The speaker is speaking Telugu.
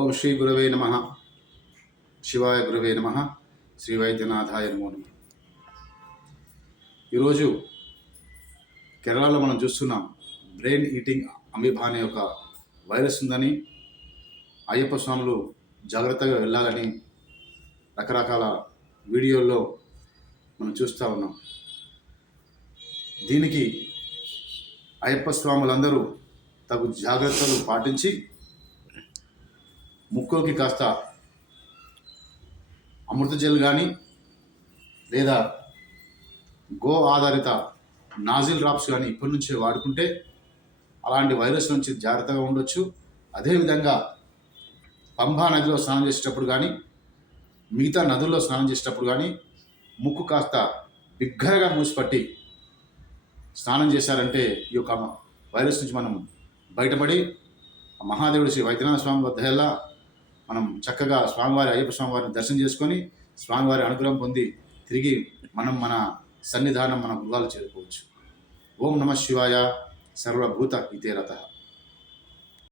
ఓం శ్రీ గురవే నమ. శివాయ గురవే నమ. శ్రీ వైద్యనాథాయ నమో నమ. ఈరోజు కేరళలో మనం చూస్తున్నాం బ్రెయిన్ ఈటింగ్ అమీబా అనే ఒక వైరస్ ఉందని, అయ్యప్ప స్వాములు జాగ్రత్తగా వెళ్ళాలని రకరకాల వీడియోల్లో మనం చూస్తూ ఉన్నాం. దీనికి అయ్యప్ప స్వాములందరూ తగు జాగ్రత్తలు పాటించి ముక్కుకి కాస్త అమృత జెల్ కానీ లేదా గో ఆధారిత నాజిల్ డ్రాప్స్ కానీ ఇప్పటి నుంచే వాడుకుంటే అలాంటి వైరస్ నుంచి జాగ్రత్తగా ఉండొచ్చు. అదేవిధంగా పంబా నదిలో స్నానం చేసేటప్పుడు కానీ మిగతా నదుల్లో స్నానం చేసేటప్పుడు కానీ ముక్కు కాస్త బిగ్గరగా మూసిపట్టి స్నానం చేశారంటే ఈ యొక్క వైరస్ నుంచి మనం బయటపడి మహాదేవుడు శ్రీ వైద్యనాథ స్వామి వద్ద మనం చక్కగా స్వామివారి అయ్యప్ప స్వామివారిని దర్శనం చేసుకొని స్వామివారి అనుగ్రహం పొంది తిరిగి మనం మన సన్నిధానం మన గృహాలు చేరుకోవచ్చు. ఓం నమ శివాయ. సర్వభూత హితే రతః.